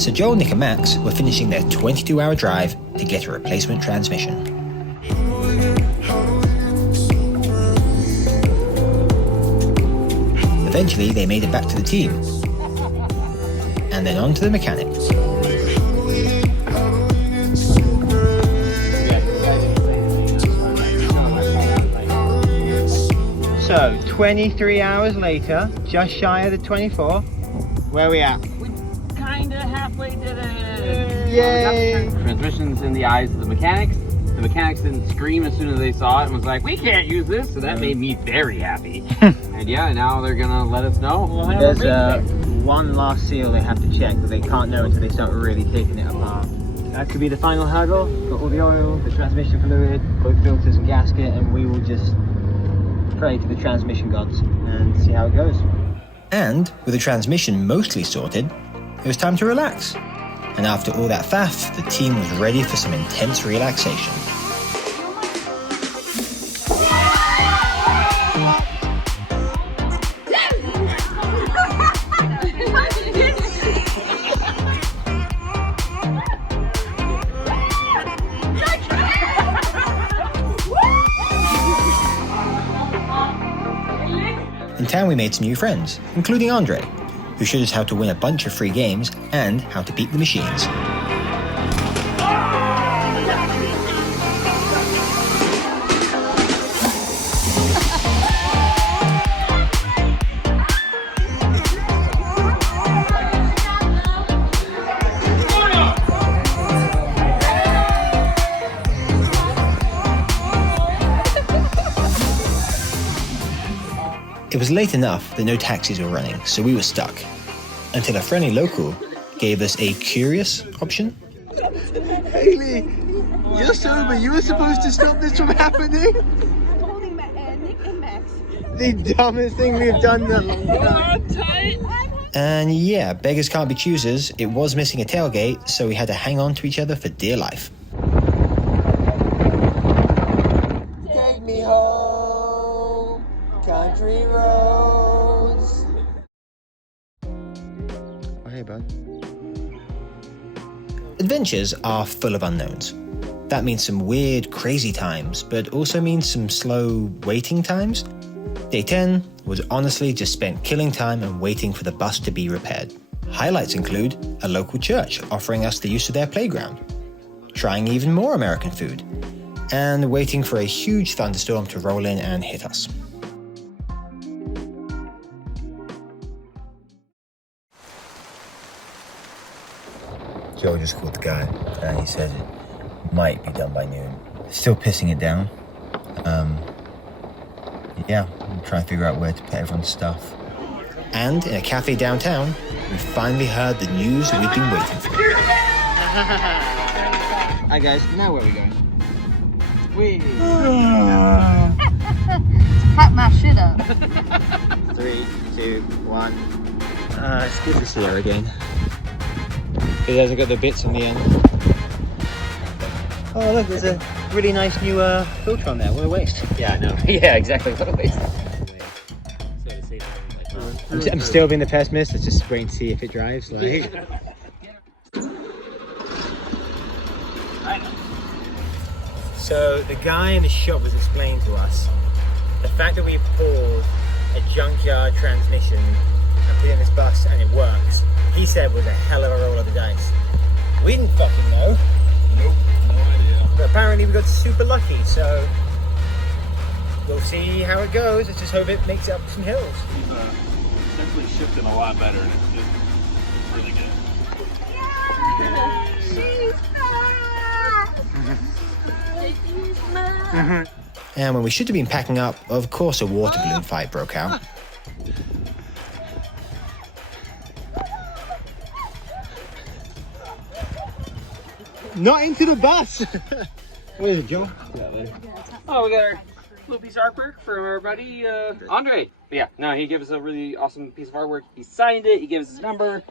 So Joel, Nick and Max were finishing their 22-hour drive to get a replacement transmission. Eventually, they made it back to the team, and then on to the mechanic. So, 23 hours later, just shy of the 24, where are we at? We kinda halfway did it! Yay! Transmission's in the eyes of the mechanics. The mechanics didn't scream as soon as they saw it and was like, we can't use this, so that made me very happy. And yeah, now they're gonna let us know. We'll have There's one last seal they have to check, but they can't know until they start really taking it apart. That could be the final hurdle. Got all the oil, the transmission fluid, both filters and gasket, and we will just pray to the transmission gods and see how it goes. And with the transmission mostly sorted, it was time to relax. And after all that faff, the team was ready for some intense relaxation. In town we made some new friends, including Andre, who showed us how to win a bunch of free games and how to beat the machines. It was late enough that no taxis were running, so we were stuck. Until a friendly local gave us a curious option. Haley, you're sober. You were supposed to stop this from happening. I'm holding Nick and Max. The dumbest thing we've done in a long time. And yeah, beggars can't be choosers. It was missing a tailgate, so we had to hang on to each other for dear life. Take me home, country roads. Oh, hey, bud. Adventures are full of unknowns. That means some weird, crazy times, but also means some slow, waiting times. Day 10 was honestly just spent killing time and waiting for the bus to be repaired. Highlights include a local church offering us the use of their playground, trying even more American food, and waiting for a huge thunderstorm to roll in and hit us. Joe just called the guy, and he says it might be done by noon. Still pissing it down. Yeah, I'm trying to figure out where to put everyone's stuff. And in a cafe downtown, we finally heard the news we'd been waiting for. Hi guys, now where are we going? Pack my shit up. 3, 2, 1. It's good to see her again. It hasn't got the bits on the end. Oh look, there's a really nice new filter on there. What a waste. Yeah, I know. Yeah, exactly. What a waste. I'm still being the pessimist. Let's just wait and see if it drives. Like. So the guy in the shop was explaining to us the fact that we pulled a junkyard transmission and put it in this bus and it works. He said was a hell of a roll of the dice. We didn't fucking know. Nope, no idea. But apparently we got super lucky, so we'll see how it goes. Let's just hope it makes it up some hills. Definitely shifting a lot better, and it's just really good. She's mine. And when we should have been packing up, of course a water balloon fight broke out. Not into the bus! What is it, Joe? Oh, we got our little piece of artwork from our buddy Andre. But yeah, no, he gave us a really awesome piece of artwork. He signed it, he gave us his number.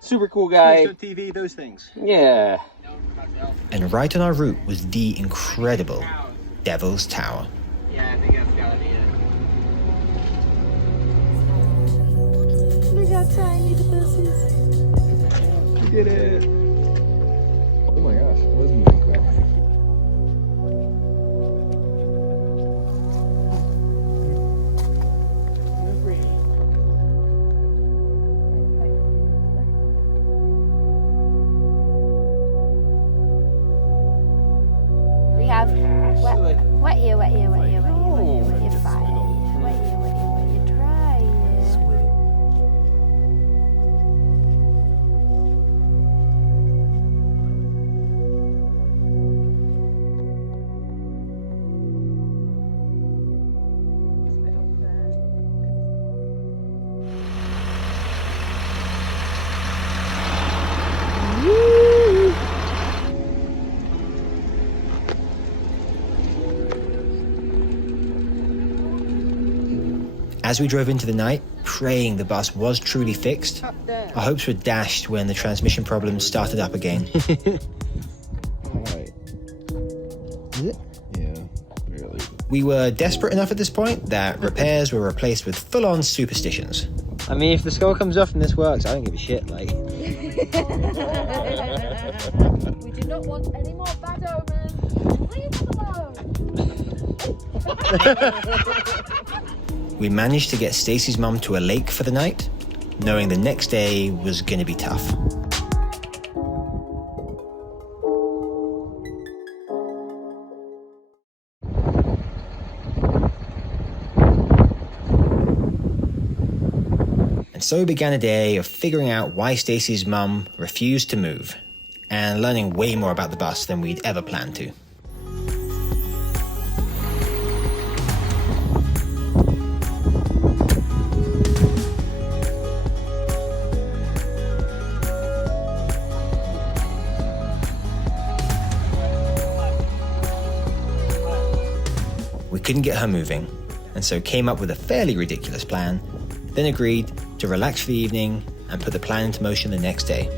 Super cool guy. TV, those things. Yeah. And right on our route was the incredible Devil's Tower. Yeah, I think that's gotta be it. Look how tiny the bus is. did it! Oh my gosh, I was moving quick. We have wet you, wet you, wet you, wet you, wet you, wet you, try. Wet you, wet you, wet you, try. As we drove into the night, praying the bus was truly fixed, our hopes were dashed when the transmission problems started up again. Alright. Is it? Yeah, barely. We were desperate enough at this point that repairs were replaced with full-on superstitions. I mean, if the skull comes off and this works, I don't give a shit, like... We do not want any more bad omens. Leave us alone. We managed to get Stacy's mum to a lake for the night, knowing the next day was going to be tough. And so began a day of figuring out why Stacy's mum refused to move, and learning way more about the bus than we'd ever planned to. We couldn't get her moving, and so came up with a fairly ridiculous plan, then agreed to relax for the evening and put the plan into motion the next day.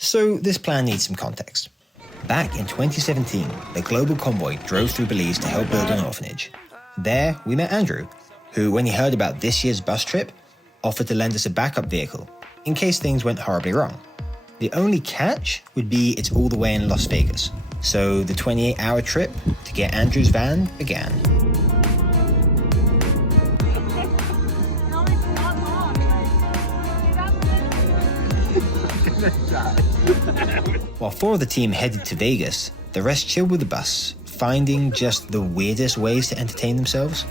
So this plan needs some context. Back in 2017, the global convoy drove through Belize to help build an orphanage. There, we met Andrew, who, when he heard about this year's bus trip, offered to lend us a backup vehicle, in case things went horribly wrong. The only catch would be it's all the way in Las Vegas, so the 28-hour trip to get Andrew's van began. While 4 of the team headed to Vegas, the rest chilled with the bus, finding just the weirdest ways to entertain themselves.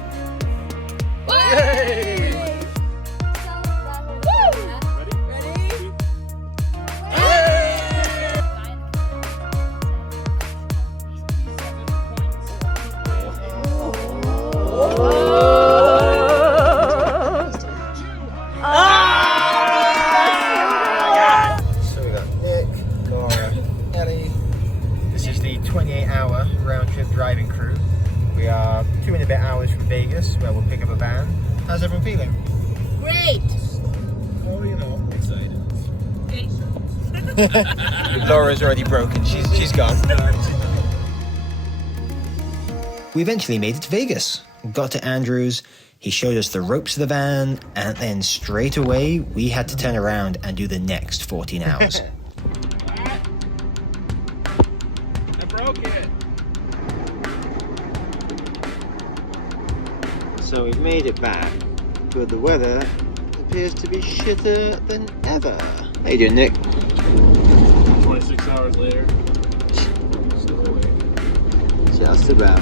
So we got Nick, Laura, Ellie. This is the 28-hour round trip driving crew. We are 2 and a bit hours from Vegas, where we'll pick up a van. How's everyone feeling? Great. Oh, you know, excited. Laura's already broken. She's gone. We eventually made it to Vegas. Got to Andrew's. He showed us the ropes of the van, and then straight away we had to turn around and do the next 14 hours. I broke it. So we've made it back, but the weather appears to be shitter than ever. How you doing, Nick? 26 hours later. Still awake. Just about.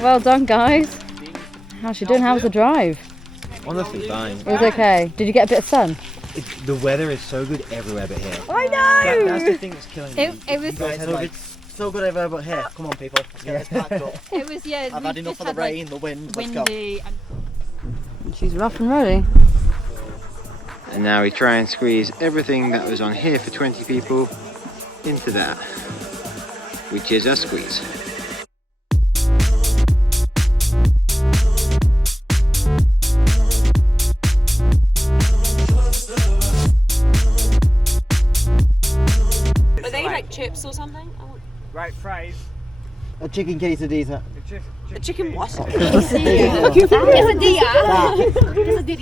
Well done, guys. How's you doing? How was the drive? Honestly fine. It was okay. Did you get a bit of sun? The weather is so good everywhere but here. I know! That's the thing that's killing me. It was So good everywhere but here. Come on, people. Let's get this packed up. It was, yeah. I've had enough of the rain, the wind. Let's go. Windy. She's rough and ready. And now we try and squeeze everything that was on here for 20 people into that, which is a squeeze. something? Right phrase. A chicken quesadilla. A chicken what? Quesadilla. Quesadilla.